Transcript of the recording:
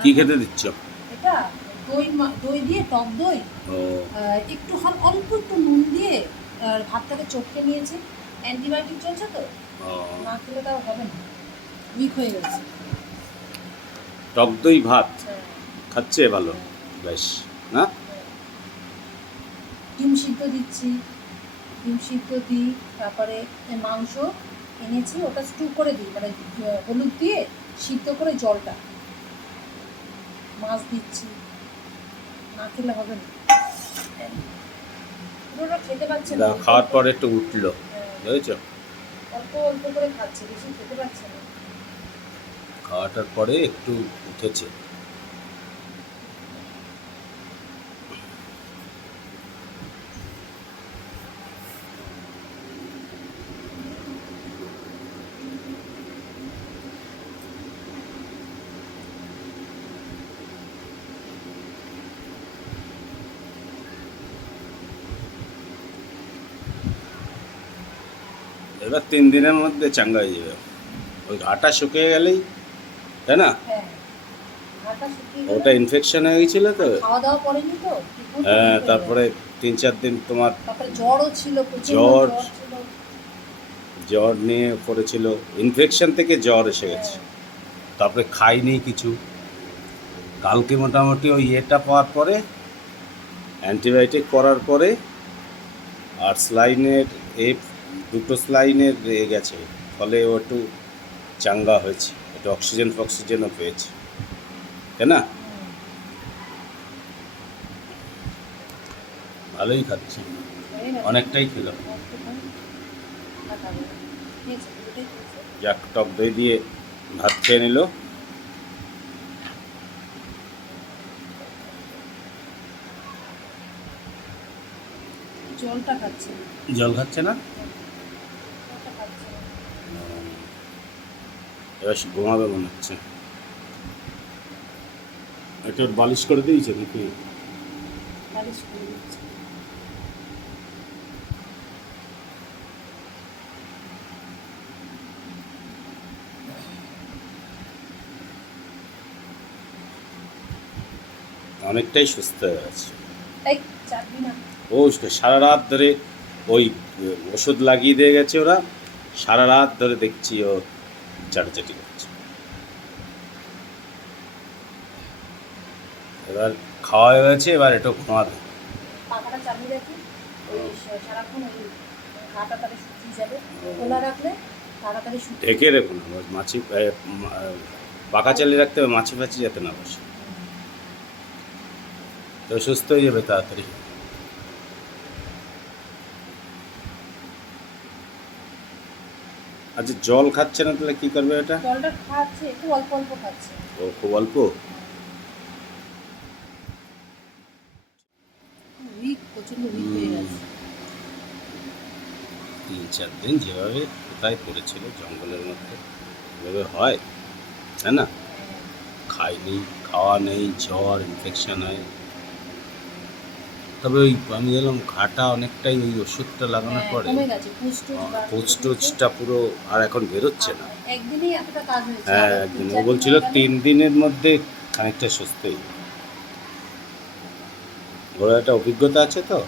কি খেতে দিচ্ছ? এটা দই দিয়ে, টক দই, একটু অল্প একটু নুন দিয়ে ভাতটাকে চটকে নিয়েছে। অ্যান্টিবায়োটিক চলছে তো, না খেলে তাও হবে না, উইক হয়ে গেছে। টক দই ভাত খাচ্ছে ভালো, বেশ না? ডিম সিদ্ধ দিচ্ছি, ডিম সিদ্ধ দিই, তারপরে মাংস এনেছি ওটা স্টু করে দিই, মানে হলুদ দিয়ে সিদ্ধ করে জলটা, মাছ দিচ্ছি, না খেলে হবে না। পুরোটা খেতে পারছে না, খাওয়ার পর একটু উঠলো, বুঝেছো? অল্প অল্প করে খাচ্ছে, বেশি খেতে পারছে না। খাওয়াটার পরে একটু উঠেছে। এবার 3 দিনের মধ্যে চাঙ্গা হয়ে যাবে, ওই ঘাটা শুকিয়ে গেলেই, তাই না? ওটা ইনফেকশন হয়ে গেছিল তো, খাওয়া দাওয়া করেনি তো। হ্যাঁ, তারপরে 3-4 দিন তোমার তারপরে জ্বরও ছিল, জ্বর নিয়ে পড়েছিল, ইনফেকশন থেকে জ্বর এসে গেছে। তারপরে খাইনি কিছু। কালকে মোটামুটি ওই ইয়েটা পাওয়ার পরে, অ্যান্টিবায়োটিক করার পরে, আর স্লাইনের দুটো স্লাইনের গেছে, ফলে ও একটু চাঙ্গা হয়েছে, একটু অক্সিজেনও পেয়েছে, তাই না? ভালোই খাচ্ছে, অনেকটাই খেল। যাক, টক দই দিয়ে ভাত খেয়ে নিল। জল খাচ্ছে না, এবার ঘুমাবে মনে হচ্ছে। এটা বালিশ করে দিয়েছে নাকি? অনেকটাই সুস্থ হয়ে গেছে। ও সারা রাত ধরে ওই ওষুধ লাগিয়ে দিয়ে গেছে ওরা, সারা রাত ধরে দেখছি ও চাটাচাটি করছে। এবার খাওয়া হয়ে গেছে, এবার একটু ঘুমাবে। ঢেকে রেখুন, মাছি পাখা চালিয়ে রাখতে হবে, মাছি ফাছি যাতে না বসে, তো সুস্থ হয়ে যাবে তাড়াতাড়ি। আচ্ছা, জল খাচ্ছে না তাহলে কি করবে এটা? জলটা খাচ্ছে, একটু অল্প অল্প খাচ্ছে। ও খুব অল্প, প্রচন্ড উইক হয়ে গেছে। 3-4 দিন যেভাবে কোথায় পড়েছিল জঙ্গলের মধ্যে, এভাবে হয়, তাই না? খাইনি, খাওয়া নেই, জ্বর, ইনফেকশন হয়। তবে ওই আমি গেলাম ঘাটা অনেকটাই ওই ওষুধটা লাগানোর পরে পুষ্টুচটা পুরো আর এখন বেরোচ্ছে না। হ্যাঁ, একদিন ও বলছিল 3 দিনের মধ্যে খানিকটা সুস্থ হয়ে যাবে। ওর একটা অভিজ্ঞতা আছে তো।